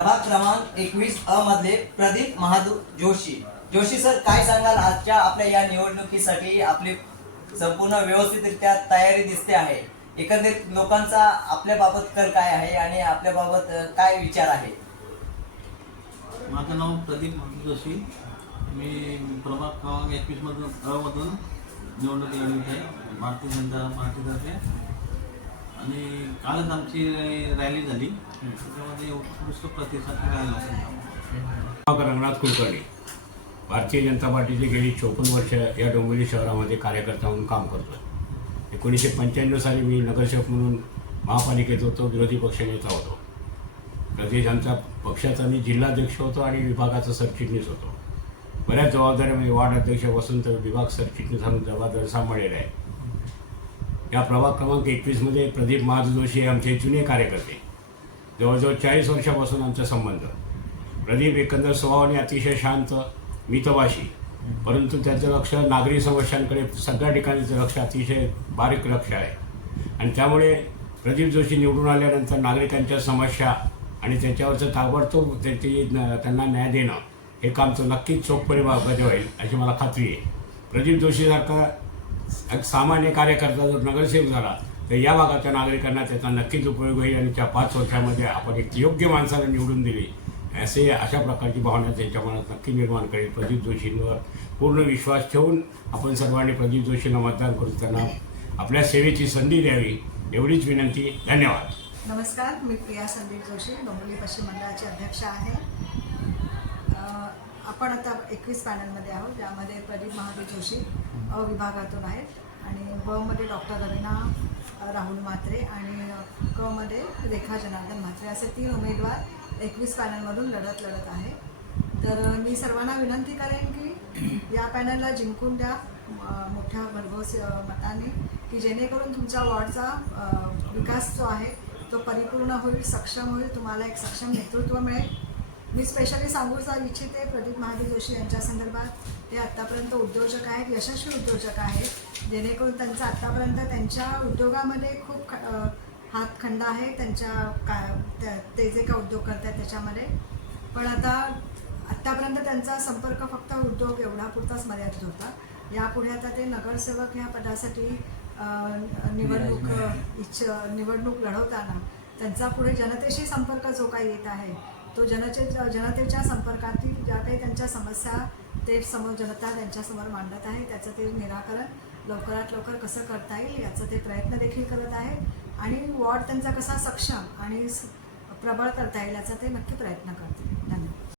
प्रभाग क्रमांक 21 अ मधले प्रदीप महादू जोशी सर, काय सांगाल? आजच्या आपल्या या निवडणुकीसाठी आपली संपूर्ण व्यवस्थितरित्या तयारी दिसते आहे. एकंदरीत लोकांचा आपल्या बाबत कल काय आहे आणि आपल्या बाबत काय विचार आहे? माझं नाव प्रदीप महादू जोशी. मी प्रभाग क्रमांक 21 मधून निवडणूक लढवत आहे भारतीय जनता पार्टीतर्फे. आणि कालच आमची रॅली झाली, त्याच्यामध्ये उत्कृष्ट प्रतिसाद मिळाला. रंगनाथ कुलकर्णी, भारतीय जनता पार्टीचे गेली 54 वर्ष या डोंबिवली शहरामध्ये कार्यकर्ता म्हणून काम करतो. 1995 साली मी नगरसेवक म्हणून महापालिकेत होतो, विरोधी पक्षनेता होतो. प्रदेश जनता पक्षाचा मी जिल्हाध्यक्ष होतो आणि विभागाचा सरचिटणीस होतो. बऱ्याच जबाबदाऱ्या म्हणजे वार्ड अध्यक्षापासून तर विभाग सरचिटणीस म्हणून जबाबदारी सांभाळलेल्या आहे. या प्रभाग क्रमांक 21मध्ये प्रदीप महादू जोशी हे आमचे जुने कार्यकर्ते. जवळजवळ 40 वर्षापासून आमचा संबंध. प्रदीप एकंदर स्वभावाने अतिशय शांत, मितभाषी, परंतु त्याचं लक्ष नागरी समस्यांकडे सगळ्या ठिकाणीचं लक्ष अतिशय बारीक लक्ष आहे. आणि त्यामुळे प्रदीप जोशी निवडून आल्यानंतर नागरिकांच्या समस्या आणि त्याच्यावरचं ताबडतोब त्यांना न्याय देणं हे काम तो नक्कीच चोखपणे बजावेल अशी मला खात्री आहे. प्रदीप जोशीसारखा एक सामान्य कार्यकर्ता जर नगरसेवक झाला तर या भागाच्या नागरिकांना त्याचा नक्कीच उपयोग होईल आणि त्या 5 वर्षामध्ये आपण एक योग्य माणसाला निवडून दिली अशा प्रकारची भावना त्यांच्या मनात नक्की निर्माण करेल. प्रदीप जोशींवर पूर्ण विश्वास ठेवून आपण सर्वांनी प्रदीप जोशींना मतदान करून त्यांना आपल्या सेवेची संधी द्यावी एवढीच विनंती. धन्यवाद. नमस्कार, मी प्रिया संदीप जोशी, डोंबिवली पश्चिम मंडळाचे अध्यक्ष आहे. आपण आता 21 पॅनलमध्ये आहोत, ज्यामध्ये प्रदीप महादू जोशी अ विभागातून आहेत आणि ब मध्ये डॉक्टर रवीना राहुल म्हात्रे आणि क मध्ये रेखा जनार्दन म्हात्रे असे 3 उमेदवार 21 पॅनलमधून लढत आहे. तर मी सर्वांना विनंती करेन की या पॅनलला जिंकून द्या मोठ्या भरघोस मताने, की जेणेकरून तुमच्या वॉर्डचा विकास जो आहे तो परिपूर्ण होईल, सक्षम होईल, तुम्हाला एक सक्षम नेतृत्व मिळेल. मी स्पेशली सांगू इच्छिते प्रदीप महादू जोशी यांच्या संदर्भात. ते आत्तापर्यंत उद्योजक आहेत, यशस्वी उद्योजक आहेत, जेणेकरून त्यांचा आत्तापर्यंत त्यांच्या उद्योगामध्ये खूप हातखंडा आहे ते जे का उद्योग करतात त्याच्यामध्ये. पण आत्तापर्यंत त्यांचा संपर्क फक्त उद्योग एवढा पुरताच मर्यादित होता. यापुढे आता ते नगरसेवक ह्या पदासाठी निवडणूक लढवताना त्यांचा पुढे जनतेशी संपर्क जो काही येत आहे तो जनतेच्या संपर्कातील ज्या काही त्यांच्या समस्या जनता त्यांच्यासमोर मांडत आहे त्याचं ते निराकरण लवकरात लवकर कसं करता येईल याचं ते प्रयत्न देखील करत आहे. आणि वॉर्ड त्यांचा कसा सक्षम आणि प्रबळ करता येईल याचा ते नक्की प्रयत्न करतील. धन्यवाद.